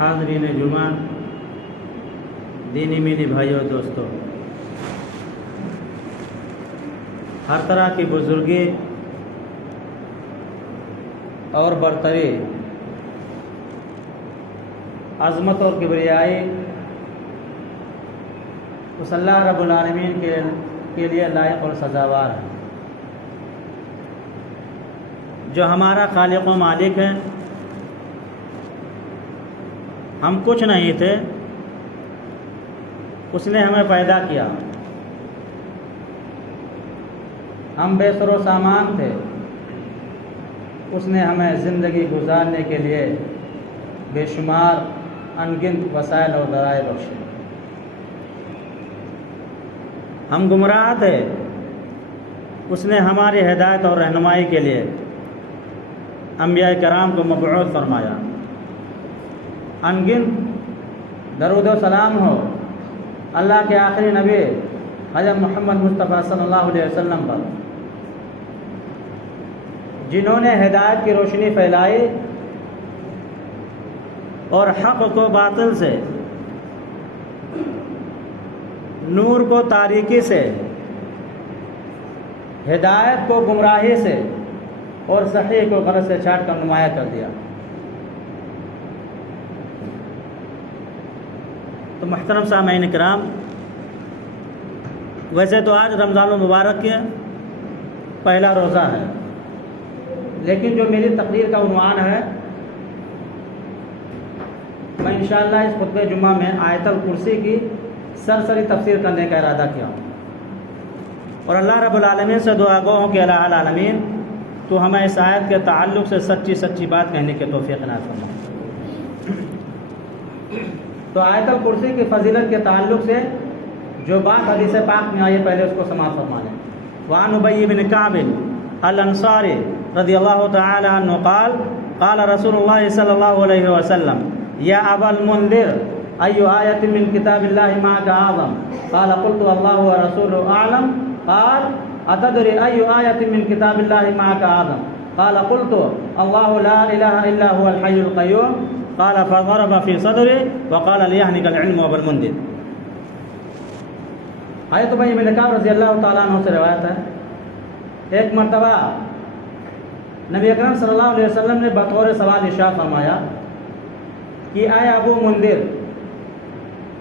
حاضرین جمعہ، دینی مینی بھائیوں دوستوں، ہر طرح کی بزرگی اور برتری، عظمت اور کبریائی اس اللہ رب العالمین کے لیے لائق اور سزاوار ہے، جو ہمارا خالق و مالک ہے۔ ہم کچھ نہیں تھے، اس نے ہمیں پیدا کیا۔ ہم بے سر و سامان تھے، اس نے ہمیں زندگی گزارنے کے لیے بے شمار انگنت وسائل اور ذرائع بخشے۔ ہم گمراہ تھے، اس نے ہماری ہدایت اور رہنمائی کے لیے انبیاء کرام کو مبعوث فرمایا۔ انگنت درود و سلام ہو اللہ کے آخری نبی حضرت محمد مصطفیٰ صلی اللہ علیہ وسلم پر، جنہوں نے ہدایت کی روشنی پھیلائی اور حق کو باطل سے، نور کو تاریکی سے، ہدایت کو گمراہی سے اور صحیح کو غلط سے چھانٹ کر نمایاں کر دیا۔ تو محترم سامعین کرام، ویسے تو آج رمضان المبارک کے پہلا روزہ ہے، لیکن جو میری تقریر کا عنوان ہے، میں انشاءاللہ اس خطبہ جمعہ میں آیت الکرسی کی سرسری تفسیر کرنے کا ارادہ کیا ہوں، اور اللہ رب العالمین سے دعا گو ہوں کہ الہ العالمین تو ہمیں اس آیت کے تعلق سے سچی بات کہنے کے توفیق عنایت فرما۔ تو آیت الکرسی کی فضیلت کے تعلق سے جو بات حدیث پاک میں آئی ہے، پہلے اس کو سماعت فرما لیں۔ وعن ابی بن کعب الانصاری رضی اللہ تعالی عنہ قال قال رسول اللہ صلی اللہ علیہ وسلم یا ابا المنذر ای آیت من کتاب اللہ معک اعظم؟ قال قلت اللہ ورسولہ اعلم۔ قال اتدری ای آیت من کتاب اللہ معک اعظم؟ قال قلت اللہ لا الہ الا هو الحی القیوم۔ قال فضرب في صدری وقال لیحنک العلم ابا المنذر۔ حضرت ابی بن کعب رضی اللہ تعالیٰ عنہ سے روایت ہے، ایک مرتبہ نبی اکرم صلی اللہ علیہ وسلم نے بطور سوال ارشاد فرمایا کہ اے ابو منذر،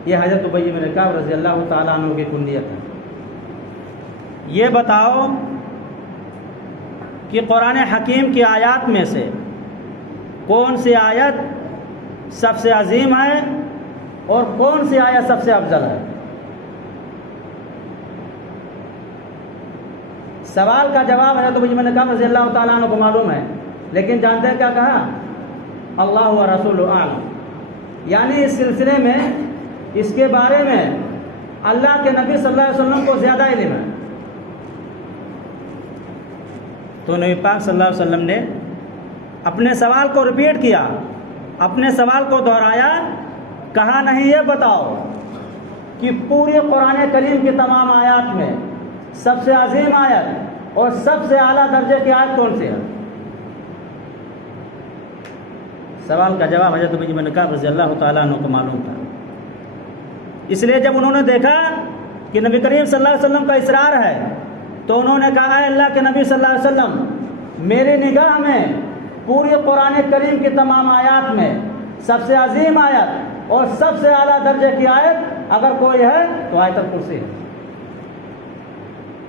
یہ حضرت ابی بن کعب رضی اللہ تعالیٰ عنہ کی کنیت ہے، یہ بتاؤ کہ قرآن حکیم کی آیات میں سے کون سی آیت سب سے عظیم ہے اور کون سی آیت سب سے افضل ہے؟ سوال کا جواب حضرت ابی بن کعب رضی اللہ تعالیٰ عنہ کو معلوم ہے، لیکن جانتے ہیں کیا کہا؟ اللہ و رسول اعلم، یعنی اس سلسلے میں، اس کے بارے میں اللہ کے نبی صلی اللہ علیہ وسلم کو زیادہ علم ہے۔ تو نبی پاک صلی اللہ علیہ وسلم نے اپنے سوال کو ریپیٹ کیا، اپنے سوال کو دہرایا، کہا نہیں یہ بتاؤ کہ پورے قرآن کریم کی تمام آیات میں سب سے عظیم آیت اور سب سے اعلیٰ درجے کی آیت کون سی ہے؟ سوال کا جواب حضرت ابی بن کعب رضی اللہ تعالیٰ عنہ کو معلوم تھا، اس لیے جب انہوں نے دیکھا کہ نبی کریم صلی اللہ علیہ وسلم کا اصرار ہے تو انہوں نے کہا اے اللہ کے نبی صلی اللہ علیہ وسلم، میری نگاہ میں پورے قرآن کریم کی تمام آیات میں سب سے عظیم آیت اور سب سے اعلیٰ درجے کی آیت اگر کوئی ہے تو آیت الکرسی ہے۔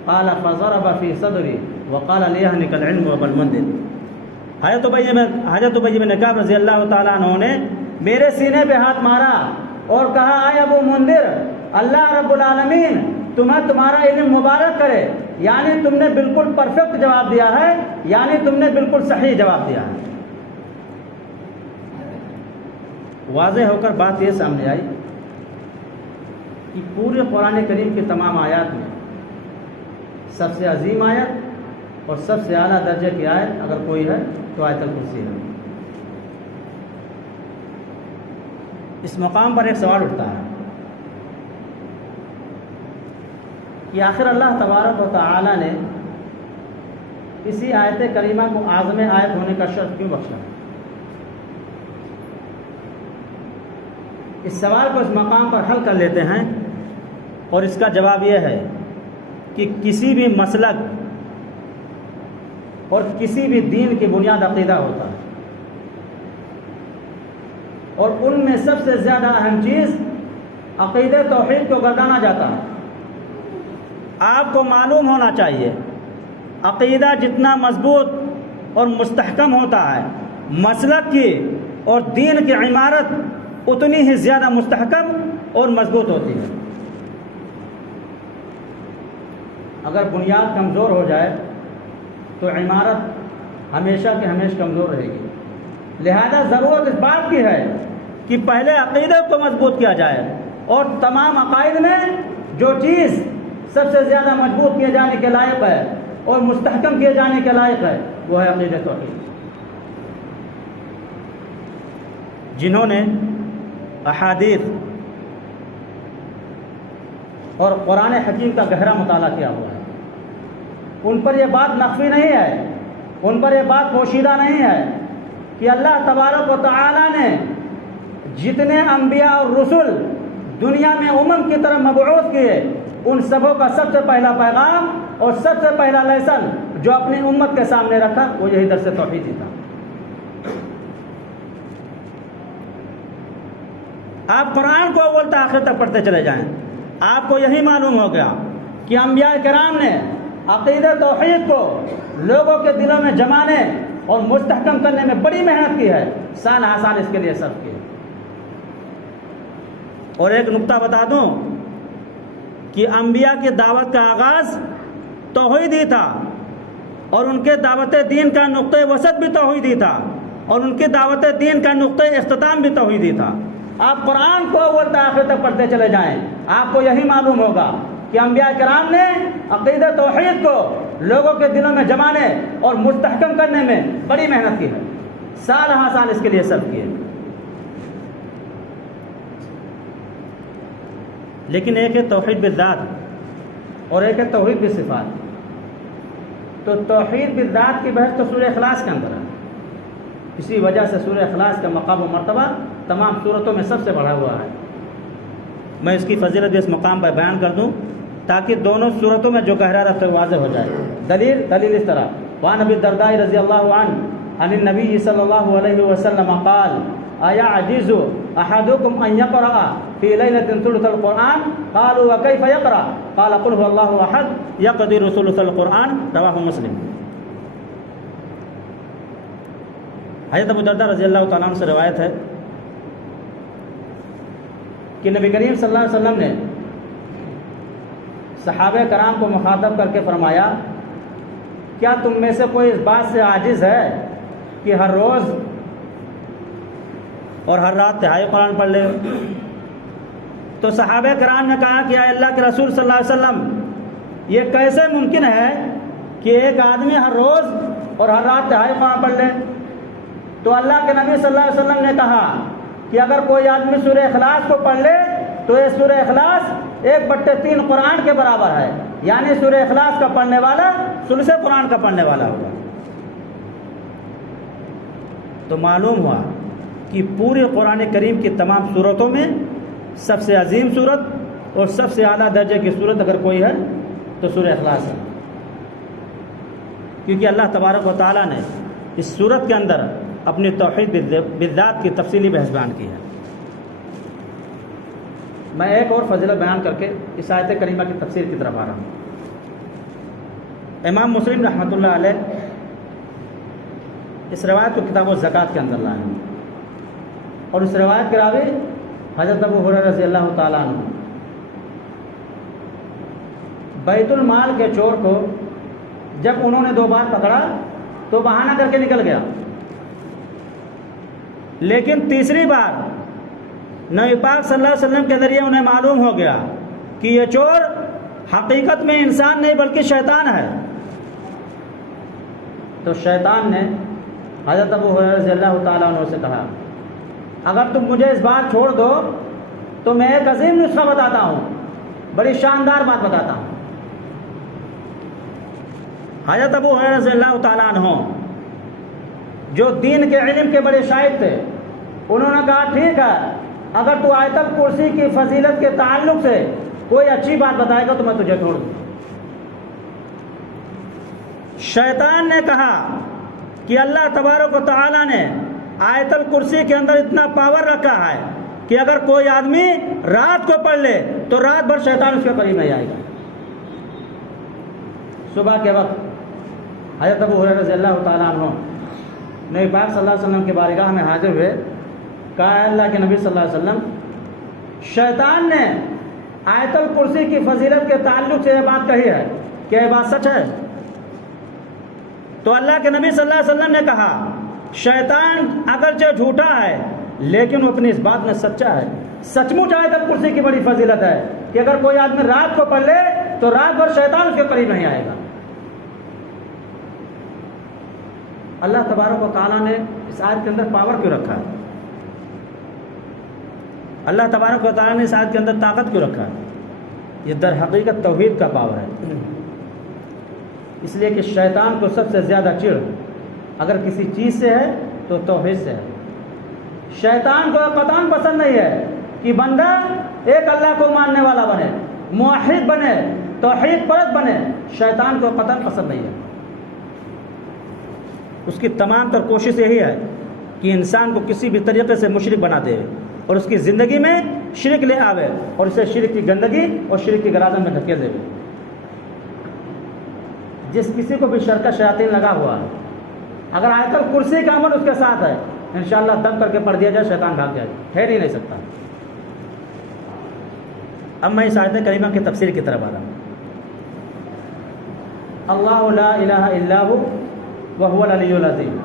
قال فضرب في صدری وقال لیحنک العلم ابا المنذر۔ حضرت ابی بن کعب رضی اللہ تعالیٰ عنہ نے میرے سینے پہ ہاتھ مارا اور کہا اے ابو منذر، اللہ رب العالمین تمہیں تمہارا علم مبارک کرے، یعنی تم نے بالکل پرفیکٹ جواب دیا ہے، یعنی تم نے بالکل صحیح جواب دیا ہے۔ واضح ہو کر بات یہ سامنے آئی کہ پورے قرآن کریم کی تمام آیات میں سب سے عظیم آیت اور سب سے اعلیٰ درجے کی آیت اگر کوئی ہے تو آیت الکرسی ہے۔ اس مقام پر ایک سوال اٹھتا ہے کہ آخر اللہ تبارک و تعالی نے اسی آیت کریمہ کو اعظم آیت ہونے کا شرف کیوں بخشا؟ اس سوال کو اس مقام پر حل کر لیتے ہیں، اور اس کا جواب یہ ہے کہ کسی بھی مسلک اور کسی بھی دین کی بنیاد عقیدہ ہوتا ہے، اور ان میں سب سے زیادہ اہم چیز عقیدہ توحید کو گردانا جاتا ہے۔ آپ کو معلوم ہونا چاہیے عقیدہ جتنا مضبوط اور مستحکم ہوتا ہے، مسلک کی اور دین کی عمارت اتنی ہی زیادہ مستحکم اور مضبوط ہوتی ہے۔ اگر بنیاد کمزور ہو جائے تو عمارت ہمیشہ کی ہمیشہ کمزور رہے گی۔ لہذا ضرورت اس بات کی ہے کہ پہلے عقیدے کو مضبوط کیا جائے، اور تمام عقائد میں جو چیز سب سے زیادہ مضبوط کیے جانے کے لائق ہے اور مستحکم کیے جانے کے لائق ہے وہ ہے عقیدہ توحید۔ جنہوں نے احادیث اور قرآن حکیم کا گہرا مطالعہ کیا ہوا ہے، ان پر یہ بات مخفی نہیں ہے، ان پر یہ بات پوشیدہ نہیں ہے کہ اللہ تبارک و تعالی نے جتنے انبیاء اور رسول دنیا میں کی طرف مبعوث کیے، ان سبوں کا سب سے پہلا پیغام اور سب سے پہلا لیسن جو اپنی امت کے سامنے رکھا وہ یہی درس توحید ہی تھا۔ آپ قرآن کو اول سے آخر تک پڑھتے چلے جائیں، آپ کو یہی معلوم ہو گیا کہ انبیاء کرام نے عقیدہ توحید کو لوگوں کے دلوں میں جمانے اور مستحکم کرنے میں بڑی محنت کی ہے، سال ہر سال اس کے لیے صرف کیے۔ اور ایک نقطہ بتا دوں کہ انبیاء کی دعوت کا آغاز توحید ہی تھا، اور ان کے دعوت دین کا نقطۂ وسط بھی توحید ہی تھا، اور ان کی دعوت دین کا نقطۂ اختتام بھی توحید ہی تھا۔ آپ قرآن کو اول سے آخر تک پڑھتے چلے جائیں، آپ کو یہی معلوم ہوگا کہ انبیاء کرام نے عقیدہ توحید کو لوگوں کے دلوں میں جمانے اور مستحکم کرنے میں بڑی محنت کی ہے، سال ہاں سال اس کے لیے صرف کیے۔ لیکن ایک ہے توحید بالذات اور ایک ہے توحید بالصفات۔ تو توحید بالذات کی بحث تو سورہ اخلاص کے اندر ہے، اسی وجہ سے سورہ اخلاص کا مقام و مرتبہ تمام سورتوں میں سب سے بڑھا ہوا ہے۔ میں اس کی فضیلت بھی اس مقام پر بیان کر دوں تاکہ دونوں سورتوں میں جو گہرا رابطہ واضح ہو جائے۔ دلیل اس طرح وعن ابی الدرداء رضی اللہ عنہ عن النبی صلی اللہ علیہ وسلم قال ایعجز احدکم ان یقرأ فی لیلۃ ثلث القرآن قالوا وکیف یقرأ قال قل هو اللہ احد یقدر ثلث القرآن رواہ مسلم۔ حضرت ابو الدرداء رضی اللہ تعالیٰ عنہ سے روایت ہے کہ نبی کریم صلی اللہ علیہ وسلم نے صحابہ کرام کو مخاطب کر کے فرمایا، کیا تم میں سے کوئی اس بات سے عاجز ہے کہ ہر روز اور ہر رات تہائی قرآن پڑھ لے؟ تو صحابہ کرام نے کہا کہ اے اللہ کے رسول صلی اللہ علیہ وسلم، یہ کیسے ممکن ہے کہ ایک آدمی ہر روز اور ہر رات تہائی قرآن پڑھ لے؟ تو اللہ کے نبی صلی اللہ علیہ وسلم نے کہا کہ اگر کوئی آدمی سورہ اخلاص کو پڑھ لے تو یہ سورہ اخلاص 1/3 قرآن کے برابر ہے، یعنی سورہ اخلاص کا پڑھنے والا ثلث قرآن کا پڑھنے والا ہوگا۔ تو معلوم ہوا کہ پورے قرآن کریم کی تمام صورتوں میں سب سے عظیم صورت اور سب سے اعلیٰ درجے کی صورت اگر کوئی ہے تو سورہ اخلاص ہے، کیونکہ اللہ تبارک و تعالیٰ نے اس صورت کے اندر اپنی توحید بالذات کی تفصیلی بحث بیان کی ہے۔ میں ایک اور فضیلت بیان کر کے اس آیت کریمہ کی تفسیر کی طرف آ رہا ہوں۔ امام مسلم رحمۃ اللہ علیہ اس روایت کو کتاب الزکوٰۃ کے اندر لائے ہیں، اور اس روایت کے راوی حضرت ابو ہریرہ رضی اللہ تعالیٰ عنہ۔ بیت المال کے چور کو جب انہوں نے 2 بار پکڑا تو بہانہ کر کے نکل گیا، لیکن تیسری بار نبی پاک صلی اللہ علیہ وسلم کے ذریعے انہیں معلوم ہو گیا کہ یہ چور حقیقت میں انسان نہیں بلکہ شیطان ہے۔ تو شیطان نے حضرت ابو ہریرہ رضی اللہ تعالیٰ عنہ سے کہا، اگر تم مجھے اس بات چھوڑ دو تو میں ایک عظیم نسخہ بتاتا ہوں، بڑی شاندار بات بتاتا ہوں۔ حضرت ابو ہریرہ رضی اللہ تعالیٰ عنہ جو دین کے علم کے بڑے شاہد تھے، انہوں نے کہا ٹھیک ہے، اگر تو آیت الکرسی کی فضیلت کے تعلق سے کوئی اچھی بات بتائے گا تو میں تجھے چھوڑ دوں. شیطان نے کہا کہ اللہ تبارک و تعالیٰ نے آیت الکرسی کے اندر اتنا پاور رکھا ہے کہ اگر کوئی آدمی رات کو پڑھ لے تو رات بھر شیطان اس کے قریب نہیں آئے گا. صبح کے وقت حضرت ابو ہریرہ رضی اللہ تعالیٰ عنہ نبی پاک صلی اللہ علیہ وسلم کے بارگاہ میں حاضر ہوئے. کہا اللہ کے نبی صلی اللہ علیہ وسلم شیطان نے آیت الکرسی کی فضیلت کے تعلق سے یہ بات کہی ہے، کیا یہ بات سچ ہے؟ تو اللہ کے نبی صلی اللہ علیہ وسلم نے کہا شیطان اگرچہ جھوٹا ہے لیکن وہ اپنی اس بات میں سچا ہے. سچ مچ آیت الکرسی کی بڑی فضیلت ہے کہ اگر کوئی آدمی رات کو پڑھ لے تو رات بھر شیطان اس کے قریب نہیں آئے گا. اللہ تبارک و تعالیٰ نے اس آیت کے اندر پاور کیوں رکھا ہے؟ اللہ تبارک و تعالیٰ نے اس آیت کے اندر طاقت کیوں رکھا ہے؟ یہ در حقیقت توحید کا پاور ہے. اس لیے کہ شیطان کو سب سے زیادہ چڑ اگر کسی چیز سے ہے تو توحید سے ہے. شیطان کو قطعاً پسند نہیں ہے کہ بندہ ایک اللہ کو ماننے والا بنے، موحد بنے، توحید پرست بنے. شیطان کو قطعاً پسند نہیں ہے. اس کی تمام تر کوشش یہی ہے کہ انسان کو کسی بھی طریقے سے مشرک بنا دے اور اس کی زندگی میں شرک لے آوے اور اسے شرک کی گندگی اور شرک کی گرازن میں دھکیل دے. جس کسی کو بھی شرکت شیاطین لگا ہوا ہے، اگر آیت الکرسی کا عمل اس کے ساتھ ہے انشاءاللہ دم کر کے پڑھ دیا جائے شیطان بھاگ جائے، ٹھہر ہی نہیں سکتا. اب میں اس آیت کریمہ کی تفسیر کی طرف آ رہا ہوں. اللہ لا الہ الا ہو وہو العلی العظیم،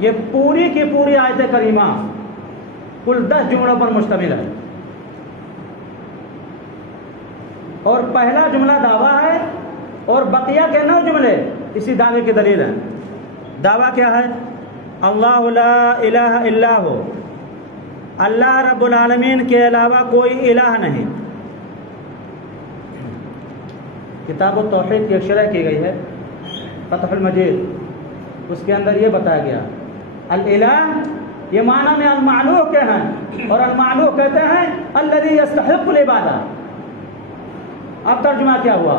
یہ پوری کی پوری آیت کریمہ کل 10 جملوں پر مشتمل ہے. اور پہلا جملہ دعویٰ ہے اور بقیہ کے 9 جملے اسی دعوے کی دلیل ہیں. دعویٰ کیا ہے؟ اللہ لا الہ الا ہو، اللہ رب العالمین کے علاوہ کوئی الہ نہیں. کتاب التوحید کی ایک شرح کی گئی ہے فتح المجید، اس کے اندر یہ بتایا گیا الالہ یہ معنی میں المعلوہ کے ہیں اور المعلوہ کہتے ہیں الذی یستحق العبادہ. اب ترجمہ کیا ہوا؟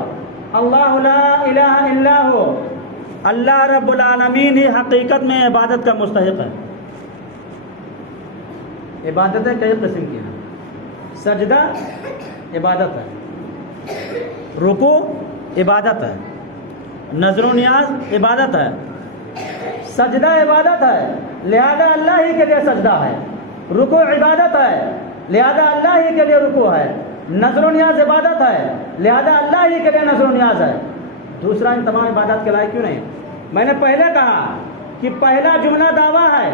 اللہ لا الہ الا ہو، اللہ رب العالمین ہی حقیقت میں عبادت کا مستحق ہے. عبادتیں کئی قسم کی ہیں. سجدہ عبادت ہے، رکوع عبادت ہے، نظر و نیاز عبادت ہے. سجدہ عبادت ہے لہذا اللہ ہی کے لیے سجدہ ہے. رکوع عبادت ہے لہذا اللہ ہی کے لیے رکوع ہے. نظر و نیاز عبادت ہے لہذا اللہ ہی کے لیے نظر و نیاز ہے. دوسرا ان تمام عبادات کے لائق کیوں نہیں؟ میں نے پہلے کہا کہ پہلا جملہ دعویٰ ہے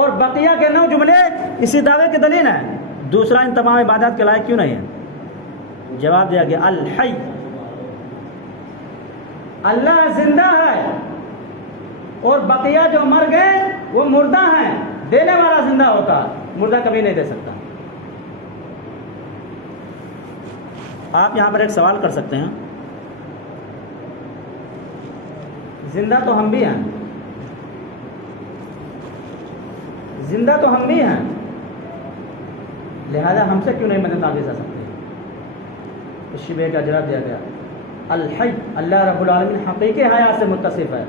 اور بقیہ کے 9 جملے اسی دعوے کی دلیل ہیں. دوسرا ان تمام عبادات کے لائق کیوں نہیں ہے؟ جواب دیا گیا الحی، اللہ زندہ ہے اور بقیہ جو مر گئے وہ مردہ ہیں. دینے والا زندہ ہوتا، مردہ کبھی نہیں دے سکتا. آپ یہاں پر ایک سوال کر سکتے ہیں، زندہ تو ہم بھی ہیں، زندہ تو ہم بھی ہیں، لہذا ہم سے کیوں نہیں مدد نافذ آ سکتے؟ اس شبہ کا جواب دیا گیا الحی، اللہ رب العالمین حقیقی حیات سے متصف ہے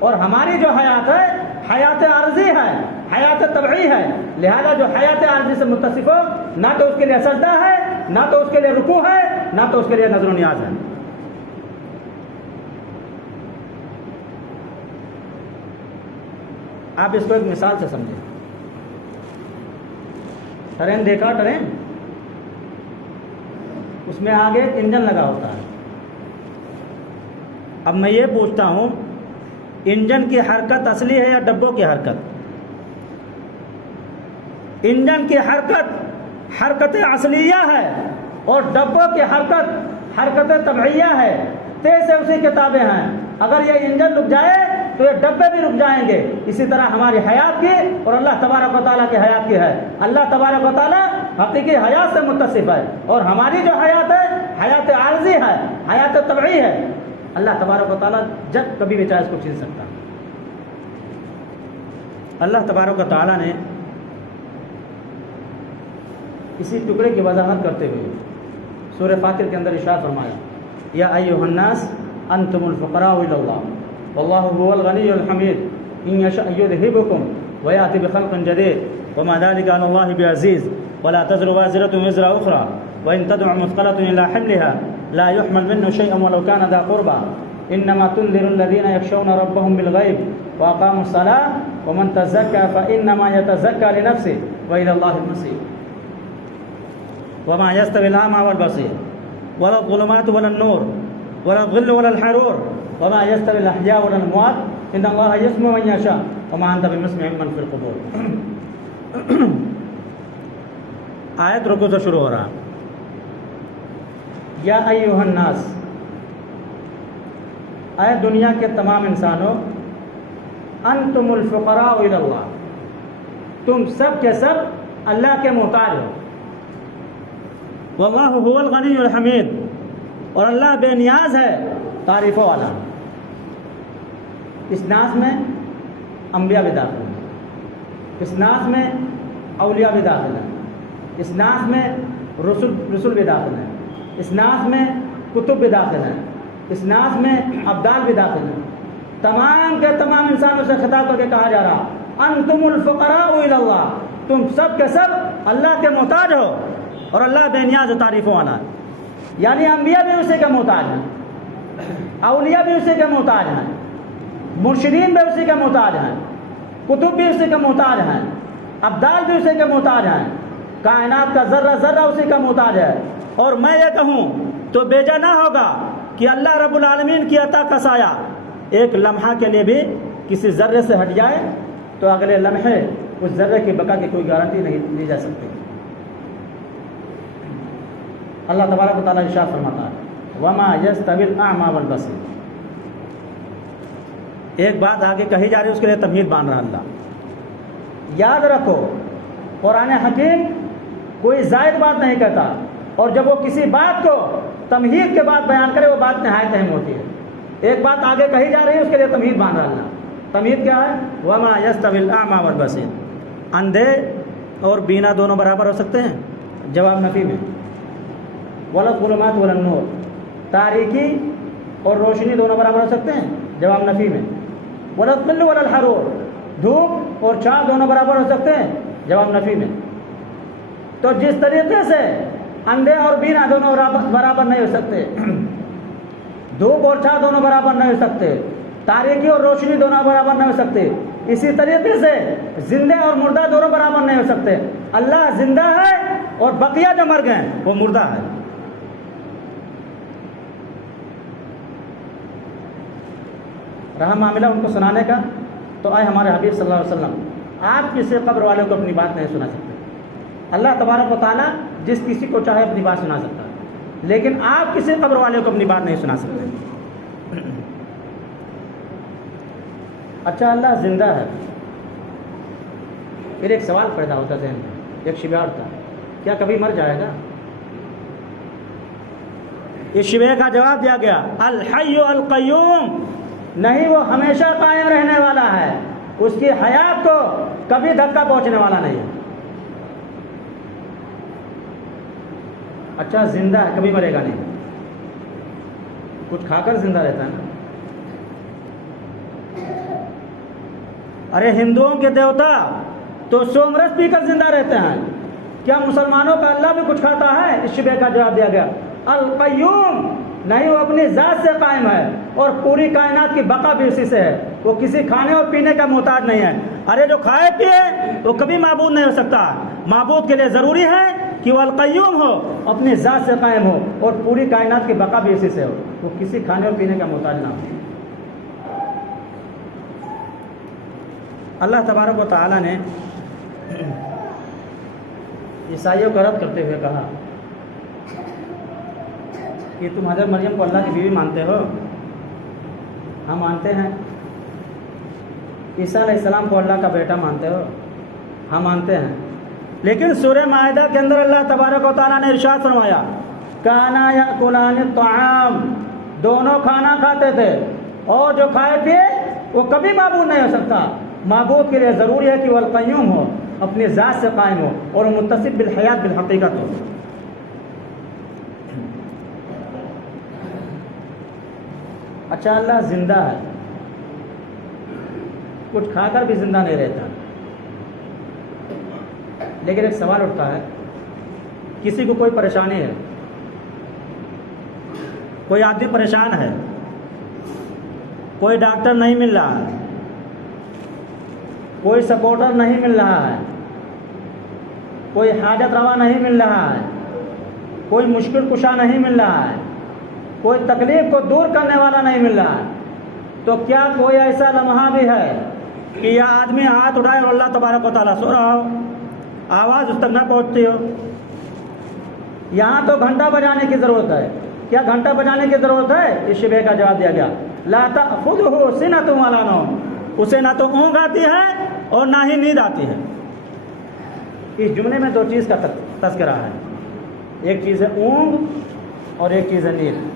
اور ہماری جو حیات ہے حیات عارضی ہے، حیات طبعی ہے. لہذا جو حیات عارضی سے متصف ہو نہ تو اس کے لیے سجدہ ہے، نہ تو اس کے لیے رکوع ہے، نہ تو اس کے لیے نظر و نیاز ہے. آپ اس کو ایک مثال سے سمجھیں. ٹرین دیکھا، ٹرین اس میں آگے ایک انجن لگا ہوتا ہے. اب میں یہ پوچھتا ہوں انجن کی حرکت اصلی ہے یا ڈبوں کی حرکت؟ انجن کی حرکت اصلیہ ہے اور ڈبوں کی حرکت طبعیہ ہے. تیز سے اسی کے تابع ہیں. اگر یہ انجن رک جائے تو یہ ڈبے بھی رک جائیں گے. اسی طرح ہماری حیات کی اور اللہ تبارک و تعالیٰ کی حیات کی ہے. اللہ تبارک و تعالیٰ حقیقی حیات سے متصف ہے اور ہماری جو حیات ہے حیات عارضی ہے، حیات طبعی ہے. اللہ تبارک و تعالیٰ جب کبھی بھی چاہے اس کو چھین سکتا ہے. اللہ تبارک و تعالیٰ نے اسی ٹکڑے کی وضاحت کرتے ہوئے سورہ فاطر کے اندر ارشاد فرمایا یا ایھا الناس انتم الفقراء الی اللہ واللہ هو الغنی الحمید ان یشاء یذهبکم ویأتی بخلق جدید وما ذلك علی اللہ بعزیز ولا تزر وازرة وزر اخرى وان تدع مثقلة الى حملها لا يحمل منه شيئا ولو كان ذا قربى انما تنذر الذين يخشون ربهم بالغیب واقاموا الصلاة ومن تزكى فانما يتزكى لنفسه والى الله المصير وما يستوي الأعمى والبصير ولا الظلمات ولا النور ولا الظل ولا الحرور وما يستوي الأحياء ولا الأموات إن الله يسمع من يشاء وما أنت بمسمع من في القبور. آیت رکو سے شروع ہو رہا یا ایھا الناس، اے دنیا کے تمام انسانوں، انتم الفقراء الی اللہ، تم سب کے سب اللہ کے محتاج ہو. واللہ هو الغنی الحمید، اور اللہ بے نیاز ہے تعریفوں والا. اس ناز میں انبیاء بھی داخل ہیں، اس ناز میں اولیاء بھی داخل ہیں، اس ناز میں رسول بھی داخل ہیں، اس ناز میں کتب بھی داخل ہیں، اس ناز میں ابدال بھی داخل ہیں. تمام کے تمام انسانوں سے خطاب کر کے کہا جا رہا انتم الفقراء الی اللہ، تم سب کے سب اللہ کے محتاج ہو اور اللہ بے نیاز تعریفوں والا ہے. یعنی انبیاء بھی اسی کے محتاج ہیں، اولیاء بھی اسی کے محتاج ہیں، مرشدین بھی اسی کے محتاج ہیں، کتب بھی اسی کے محتاج ہیں، ابدال بھی اسی کے محتاج ہیں، کائنات کا ذرہ ذرہ اسی کا محتاج ہے. اور میں یہ کہوں تو بیجا نہ ہوگا کہ اللہ رب العالمین کی عطا کا سایہ ایک لمحہ کے لیے بھی کسی ذرے سے ہٹ جائے تو اگلے لمحے اس ذرے کی بقا کی کوئی گارنٹی نہیں دی جا سکتی. اللہ تبارک و تعالیٰ ارشاد فرماتا ہے وما یستوی الاعمی والبصیر. ایک بات آگے کہی جا رہی ہے، اس کے لیے تمہید باندھ رہا اللہ. یاد رکھو قرآن حکیم کوئی زائد بات نہیں کہتا، اور جب وہ کسی بات کو تمہید کے بعد بیان کرے وہ بات نہایت اہم ہوتی ہے. ایک بات آگے کہی جا رہی ہے، اس کے لیے تمہید باندھ رہا اللہ. تمہید کیا ہے؟ وما یستوی الاعمی والبصیر. اندھے اور بینا دونوں برابر ہو سکتے ہیں؟ جواب نفی میں. ولا الظلمات ولا النور، تاریکی اور روشنی دونوں برابر ہو سکتے ہیں؟ جواب نفی میں. ولا الظل ولا الحرور، دھوپ اور چھاؤں دونوں برابر ہو سکتے ہیں؟ جواب نفی میں. تو جس طریقے سے اندھے اور بینا دونوں برابر نہیں ہو سکتے، دھوپ اور چھاؤں دونوں برابر نہیں ہو سکتے، تاریکی اور روشنی دونوں برابر نہیں ہو سکتے، اسی طریقے سے زندہ اور مردہ دونوں برابر نہیں ہو سکتے. اللہ زندہ ہے اور بقیہ جو مر گئے وہ مردہ ہے. رہا معاملہ ان کو سنانے کا، تو آئے ہمارے حبیب صلی اللہ علیہ وسلم آپ کسی قبر والے کو اپنی بات نہیں سنا سکتے. اللہ تبارک و تعالیٰ جس کسی کو چاہے اپنی بات سنا سکتا ہے، لیکن آپ کسی قبر والے کو اپنی بات نہیں سنا سکتے. اچھا اللہ زندہ ہے، پھر ایک سوال پیدا ہوتا ذہن میں، ایک شبہ اٹھتا، کیا کبھی مر جائے گا؟ اس شبہ کا جواب دیا گیا الحی القیوم، نہیں، وہ ہمیشہ قائم رہنے والا ہے، اس کی حیات کو کبھی دھکا پہنچنے والا نہیں ہے. اچھا زندہ ہے، کبھی مرے گا نہیں، کچھ کھا کر زندہ رہتا ہے نا. ارے ہندوؤں کے دیوتا تو سومرس پی کر زندہ رہتے ہیں، کیا مسلمانوں کا اللہ بھی کچھ کھاتا ہے؟ اس شبہ کا جواب دیا گیا القیوم، نہیں، وہ اپنی ذات سے قائم ہے اور پوری کائنات کی بقا بھی اسی سے ہے، وہ کسی کھانے اور پینے کا محتاج نہیں ہے. ارے جو کھائے پیے وہ کبھی معبود نہیں ہو سکتا. معبود کے لیے ضروری ہے کہ وہ القیوم ہو، اپنی ذات سے قائم ہو اور پوری کائنات کی بقا بھی اسی سے ہو، وہ کسی کھانے اور پینے کا محتاج نہ ہو. اللہ تبارک و تعالیٰ نے عیسائیوں کا رد کرتے ہوئے کہا کہ تم حضرت مریم کو اللہ کی بیوی مانتے ہو؟ ہم مانتے ہیں. عیسیٰ علیہ السلام کو اللہ کا بیٹا مانتے ہو؟ ہم مانتے ہیں. لیکن سورہ مائدہ کے اندر اللہ تبارک و تعالیٰ نے ارشاد فرمایا کانا یاکلان الطعام، دونوں کھانا کھاتے تھے، اور جو کھائے پیے وہ کبھی معبود نہیں ہو سکتا. معبود کے لیے ضروری ہے کہ وہ القیوم ہو، اپنی ذات سے قائم ہو اور متصف بالحیات بالحقیقت ہو۔ اچھا اللہ زندہ ہے، کچھ کھا کر بھی زندہ نہیں رہتا، لیکن ایک سوال اٹھتا ہے، کسی کو کوئی پریشانی ہے، کوئی آدمی پریشان ہے، کوئی ڈاکٹر نہیں مل رہا ہے، کوئی سپورٹر نہیں مل رہا ہے، کوئی حاجت روا نہیں مل رہا ہے، کوئی مشکل کشا نہیں مل رہا ہے، کوئی تکلیف کو دور کرنے والا نہیں مل رہا ہے، تو کیا کوئی ایسا لمحہ بھی ہے کہ یہ آدمی ہاتھ اٹھائے اور اللہ تبارک و تعالیٰ سو رہا ہو، آواز اس تک نہ پہنچتی ہو؟ یہاں تو گھنٹہ بجانے کی ضرورت ہے۔ کیا گھنٹہ بجانے کی ضرورت ہے؟ اس شبہ کا جواب دیا گیا، لا تأخذہ سنۃ ولا نوم، اسے نہ تو اونگ آتی ہے اور نہ ہی نیند آتی ہے۔ اس جملے میں دو چیز کا تذکرہ ہے، ایک چیز ہے اونگ اور ایک چیز ہے نیند۔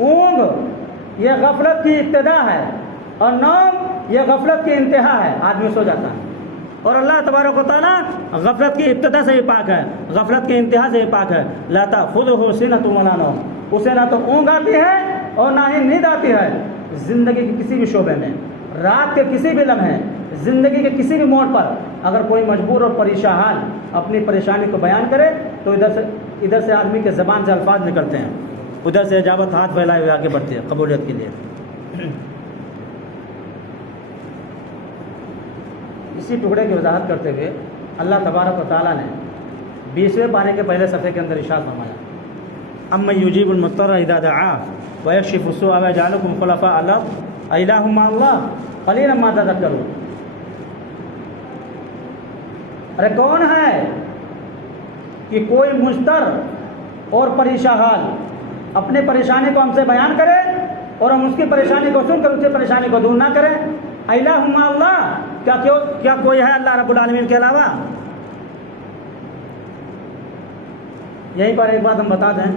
اونگ یہ غفلت کی ابتدا ہے اور نوم یہ غفلت کی انتہا ہے، آدمی سو جاتا ہے، اور اللہ تبارک و تعالیٰ غفلت کی ابتدا سے ہی پاک ہے، غفلت کی انتہا سے ہی پاک ہے۔ لا تأخذہ سنۃ ولا نوم، اسے نہ تو اونگ آتی ہے اور نہ ہی نیند آتی ہے۔ زندگی کے کسی بھی شعبے میں، رات کے کسی بھی لمحے، زندگی کے کسی بھی موڑ پر اگر کوئی مجبور اور پریشان حال اپنی پریشانی کو بیان کرے تو ادھر سے آدمی کے زبان سے الفاظ نکلتے ہیں، ادھر سے اجابت ہاتھ پھیلائے ہوئے آگے بڑھتی ہے قبولیت کے لیے۔ اسی ٹکڑے کی وضاحت کرتے ہوئے اللہ تبارک و تعالیٰ نے 20ویں پارے کے پہلے صفحے کے اندر ارشاد فرمایا، امن یجیب المضطر اذا دعاہ ویکشف السوء ویجعلکم خلفاء الارض االہ مع اللہ قلیلا ما تذکرون۔ ارے کون ہے کہ کوئی مضطر اور پریشان حال اپنے پریشانی کو ہم سے بیان کرے اور ہم اس کی پریشانی کو سن کر اس سے پریشانی کو دور نہ کریں؟ الہ مع اللہ، کیا کوئی ہے اللہ رب العالمین کے علاوہ؟ یہیں پر ایک بات ہم بتا دیں،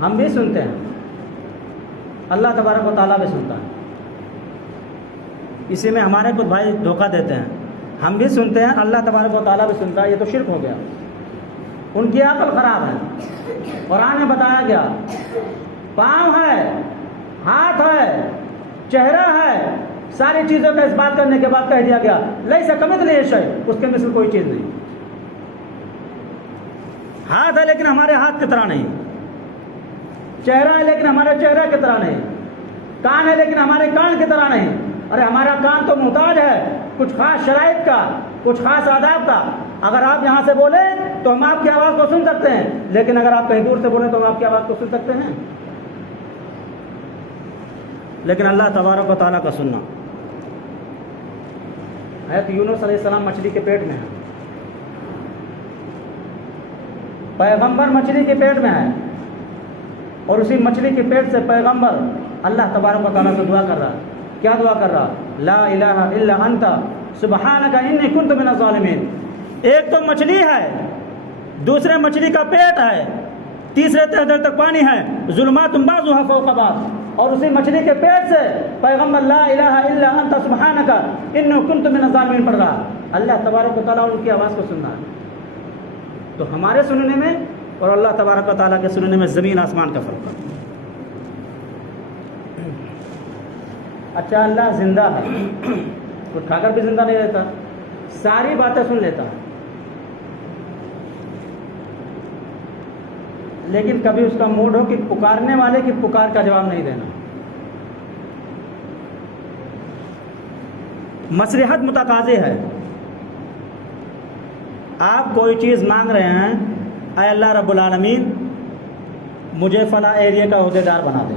ہم بھی سنتے ہیں، اللہ تبارک و تعالیٰ بھی سنتا ہے، اسی میں ہمارے کچھ بھائی دھوکہ دیتے ہیں، ہم بھی سنتے ہیں اللہ تبارک و تعالیٰ بھی سنتا ہے، یہ تو شرک ہو گیا، ان کی عقل خراب ہے۔ قرآن میں بتایا گیا پاؤں ہے، ہاتھ ہے، چہرہ ہے، ساری چیزوں کا اس بات کرنے کے بعد کہہ دیا گیا لیس کمثلہ شیء، اس کے مثل کوئی چیز نہیں۔ ہاتھ ہے لیکن ہمارے ہاتھ کی طرح نہیں، چہرہ ہے لیکن ہمارے چہرہ کی طرح نہیں، کان ہے لیکن ہمارے کان کی طرح نہیں۔ ارے ہمارا کان تو محتاج ہے کچھ خاص شرائط کا، کچھ خاص آداب کا، اگر آپ یہاں سے بولیں تو ہم آپ کی آواز کو سن سکتے ہیں، لیکن اگر آپ کہیں دور سے بولیں تو ہم آپ کی آواز کو سن سکتے ہیں؟ لیکن اللہ تبارک و تعالیٰ کا سننا۔ حضرت یونس علیہ السلام مچھلی کے پیٹ میں ہے، پیغمبر مچھلی کے پیٹ میں ہے، اور اسی مچھلی کے پیٹ سے پیغمبر اللہ تبارک و تعالیٰ سے دعا کر رہا، کیا دعا کر رہا؟ لا الہ الا انت سبحانک انی کنت من الظالمین۔ ایک تو مچھلی ہے، دوسرے مچھلی کا پیٹ ہے، تیسرے تہ دل تک پانی ہے، ظلمات بعضها فوق بعض، اور اسی مچھلی کے پیٹ سے پیغمبر لا الہ الا انت سبحانک انی کنت من الظالمین پڑھ رہا۔ اللہ تبارک و تعالیٰ ان کی آواز کو سن رہا ہے۔ تو ہمارے سننے میں اور اللہ تبارک و تعالیٰ کے سننے میں زمین آسمان کا فرق ہے۔ اچھا اللہ زندہ ہے، کچھ کھا کر بھی زندہ نہیں رہتا، ساری باتیں سن لیتا، لیکن کبھی اس کا موڈ ہو کہ پکارنے والے کی پکار کا جواب نہیں دینا۔ مصلحت متقاضی ہے، آپ کوئی چیز مانگ رہے ہیں، اے اللہ رب العالمین مجھے فلاں ایریا کا عہدیدار بنا دے،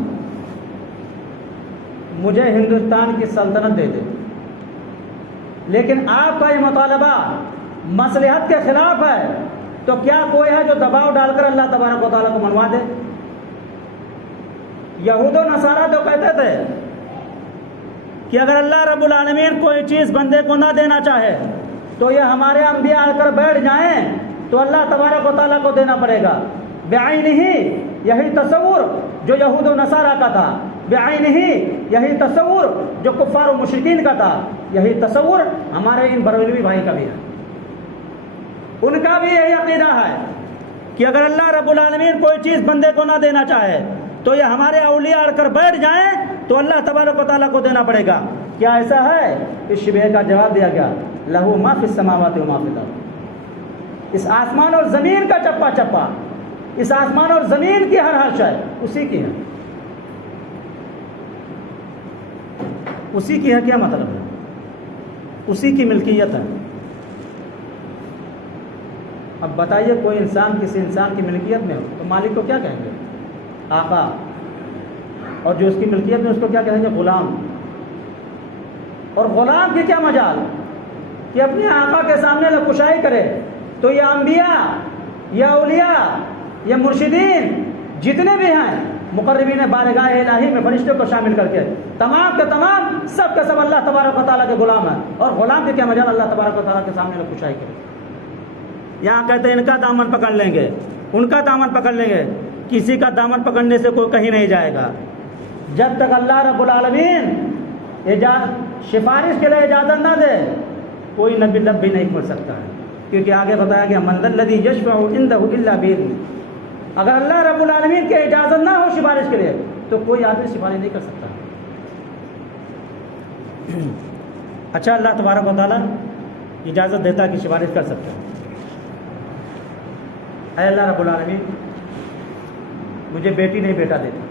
مجھے ہندوستان کی سلطنت دے دے، لیکن آپ کا یہ مطالبہ مصلحت کے خلاف ہے، تو کیا کوئی ہے جو دباؤ ڈال کر اللہ تبارک و تعالیٰ کو منوا دے؟ یہود و نصارہ تو کہتے تھے کہ اگر اللہ رب العالمین کوئی چیز بندے کو نہ دینا چاہے تو یہ ہمارے انبیاء آ کر بیٹھ جائیں تو اللہ تبارک و تعالیٰ کو دینا پڑے گا بعینہ۔ یہی تصور جو یہود و نصارہ کا تھا، بعینہ، یہی تصور جو کفار و مشرکین کا تھا، یہی تصور ہمارے ان بریلوی بھائی کا بھی ہے. ان کا بھی یہی عقیدہ ہے کہ اگر اللہ رب العالمین کوئی چیز بندے کو نہ دینا چاہے تو یہ ہمارے اولیاء اڑ کر بیٹھ جائیں تو اللہ تبارک و تعالیٰ کو دینا پڑے گا. کیا ایسا ہے؟ اس شبہ کا جواب دیا گیا، لہو ما فی السماوات و ما فی الارض. اس آسمان اور زمین کا چپا چپا، اس آسمان اور زمین کی ہر شے اسی کی ہے. اسی کی ہے کیا مطلب ہے؟ اسی کی ملکیت ہے. اب بتائیے کوئی انسان کسی انسان کی ملکیت میں ہو تو مالک کو کیا کہیں گے؟ آقا. اور جو اس کی ملکیت میں اس کو کیا کہیں گے؟ غلام. اور غلام کی کیا مجال کہ اپنے آقا کے سامنے لبکشائی کرے؟ تو یہ انبیاء، یہ اولیاء، یہ مرشدین جتنے بھی ہیں مقربین بارگاہ الہی میں فرشتوں کو شامل کر کے تمام کے تمام سب کے سب اللہ تبارک و تعالیٰ کے غلام ہیں. اور غلام کے کیا مجال اللہ تبارک و تعالیٰ کے سامنے لبکشائی کرے؟ یہاں کہتے ہیں ان کا دامن پکڑ لیں گے، ان کا دامن پکڑ لیں گے. کسی کا دامن پکڑنے سے کوئی کہیں نہیں جائے گا جب تک اللہ رب العالمین سفارش کے لیے اجازت نہ دے. کوئی نبی لب بھی نہیں کھول سکتا ہے، کیونکہ آگے بتایا گیا من ذا الذی یشفع عنده الا باذنہ. اگر اللہ رب العالمین کی اجازت نہ ہو سفارش کے لیے تو کوئی آدمی سفارش نہیں کر سکتا. اچھا، اللہ تبارک و تعالیٰ اجازت دیتا کہ سفارش کر سکتا ہے. اے اللہ رب العالمین مجھے بیٹی نہیں بیٹا دیتا.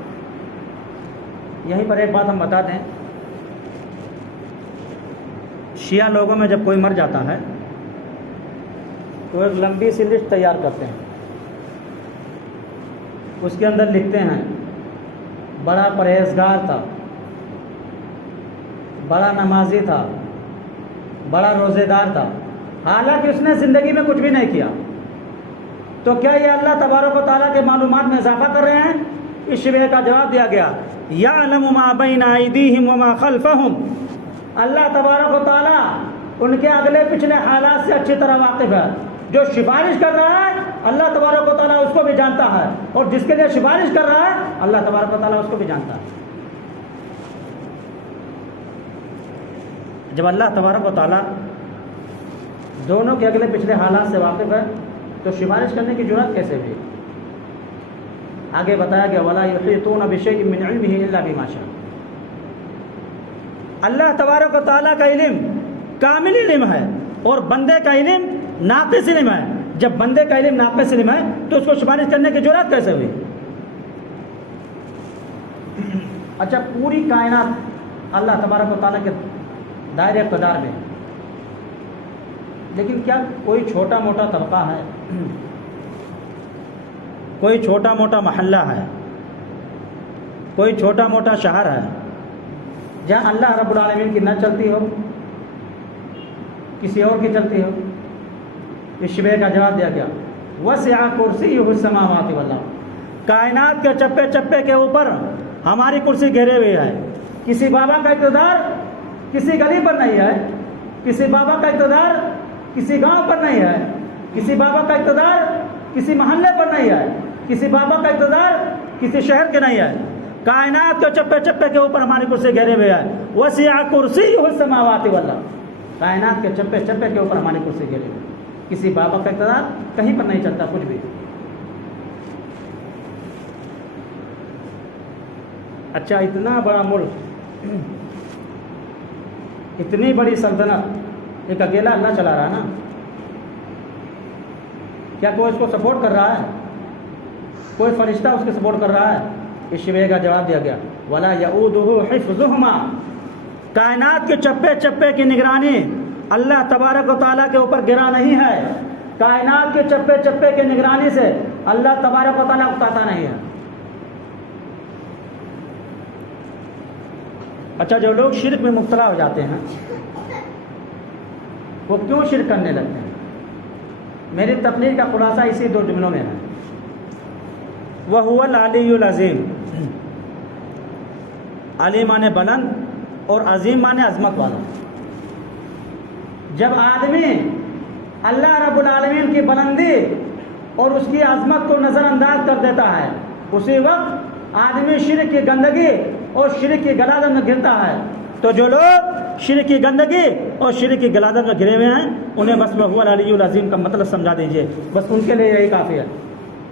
یہیں پر ایک بات ہم بتا دیں، شیعہ لوگوں میں جب کوئی مر جاتا ہے تو ایک لمبی سی لسٹ تیار کرتے ہیں. اس کے اندر لکھتے ہیں بڑا پرہیزگار تھا، بڑا نمازی تھا، بڑا روزے دار تھا، حالانکہ اس نے زندگی میں کچھ بھی نہیں کیا. تو کیا یہ اللہ تبارک و تعالیٰ کے معلومات میں اضافہ کر رہے ہیں؟ اس شبہ کا جواب دیا گیا، یعلم ما بین ایدیہم وما خلفہم. اللہ تبارک و تعالیٰ ان کے اگلے پچھلے حالات سے اچھی طرح واقف ہے. جو سفارش کر رہا ہے اللہ تبارک و تعالیٰ اس کو بھی جانتا ہے، اور جس کے لیے سفارش کر رہا ہے اللہ تبارک و تعالیٰ اس کو بھی جانتا ہے. جب اللہ تبارک و تعالیٰ دونوں کے اگلے پچھلے حالات سے واقف ہے تو سفارش کرنے کی ضرورت کیسے ہوئی؟ آگے بتایا گیا وَلَا يُحِيطُونَ بِشَيْءٍ مِّنْ عِلْمِهِ إِلَّا بِمَا شَاءَ. اللہ تبارک و تعالیٰ کا علم کامل علم ہے اور بندے کا علم ناقص علم ہے. جب بندے کا علم ناقص علم ہے تو اس کو سفارش کرنے کی ضرورت کیسے ہوئی؟ اچھا، پوری کائنات اللہ تبارک و تعالیٰ کے دائرے اقتدار میں، لیکن کیا کوئی چھوٹا موٹا طبقہ ہے، کوئی چھوٹا موٹا محلہ ہے، کوئی چھوٹا موٹا شہر ہے جہاں اللہ رب العالمین کی نہ چلتی ہو، کسی اور کی چلتی ہو؟ اس شبہ کا جواب دیا گیا وسع کرسیہ السماوات والارض. کائنات کے چپے چپے کے اوپر ہماری کرسی گھیرے ہوئے ہے. کسی بابا کا اقتدار کسی گلی پر نہیں ہے، کسی بابا کا اقتدار کسی گاؤں پر نہیں ہے، کسی بابا کا اقتدار کسی محلے پر نہیں ہے، کسی بابا کا اقتدار کسی شہر کے نہیں ہے. کائنات کے چپے چپے کے اوپر ہماری کرسی گھیرے ہوئے ہے. وسع کرسیہ السماوات والارض. کائنات کے چپے چپے کے اوپر ہماری کرسی گھیرے ہوئے. کسی بابا کا اقتدار کہیں پر نہیں چلتا کچھ بھی. اچھا، اتنا بڑا ملک، اتنی بڑی سلطنت ایک اکیلا اللہ چلا رہا ہے نا. کیا کوئی اس کو سپورٹ کر رہا ہے؟ کوئی فرشتہ اس کے سپورٹ کر رہا ہے؟ اس شبہ کا جواب دیا گیا ولا یعودہ حفظہما. کائنات کے چپے چپے کی نگرانی اللہ تبارک و تعالیٰ کے اوپر گرا نہیں ہے. کائنات کے چپے چپے کی نگرانی سے اللہ تبارک و تعالیٰ اکتاتا نہیں ہے. اچھا، جو لوگ شرک میں مبتلا ہو جاتے ہیں وہ کیوں شرک کرنے لگتے ہیں؟ میری تقریر کا خلاصہ اسی دو جملوں میں ہے، وَهُوَ الْعَلِيُّ الْعَظِيمُ. علی مانے بلند اور عظیم مانے عظمت والا. جب آدمی اللہ رب العالمین کی بلندی اور اس کی عظمت کو نظر انداز کر دیتا ہے، اسی وقت آدمی شرک کی گندگی اور شرک کی گلادن میں گرتا ہے. تو جو لوگ شرک کی گندگی اور شرک کی گلادن میں گرے ہوئے ہیں انہیں بس وہ العلی العظیم کا مطلب سمجھا دیجئے، بس ان کے لیے یہی کافی ہے.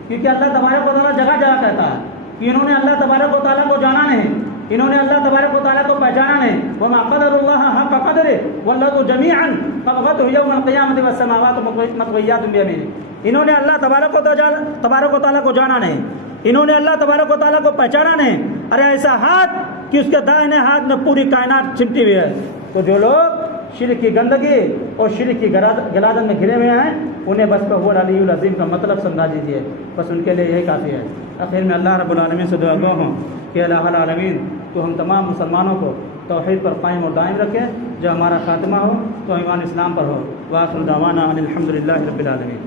کیونکہ اللہ تبارک و تعالیٰ جگہ جگہ کہتا ہے کہ انہوں نے اللہ تبارک و تعالیٰ کو جانا نہیں، انہوں نے اللہ تبارک و تعالیٰ کو پہچانا نہیں. وما قدر اللہ حق قدرہ والارض جمیعا قبضته یوم القیامۃ والسماوات مطویات بیمینہ. انہوں نے اللہ تبارک و تعالیٰ کو جانا نہیں، انہوں نے اللہ تبارک و تعالیٰ کو پہچانا نہیں. ارے ایسا ہاتھ کہ اس کے دائنے ہاتھ میں پوری کائنات چمٹی ہوئی ہے. تو جو لوگ شرک کی گندگی اور شرک کی گلادن میں گھرے ہوئے ہیں انہیں بس هو العلی العظیم کا مطلب سمجھا دیجیے، بس ان کے لیے یہی کافی ہے. آخر میں اللہ رب العالمین سے دعا گو ہوں کہ الہ العالمین تو ہم تمام مسلمانوں کو توحید پر قائم اور دائم رکھے، جو ہمارا خاتمہ ہو تو ایمان اسلام پر ہو. وآخر دعوانا ان الحمد للہ رب العالمین.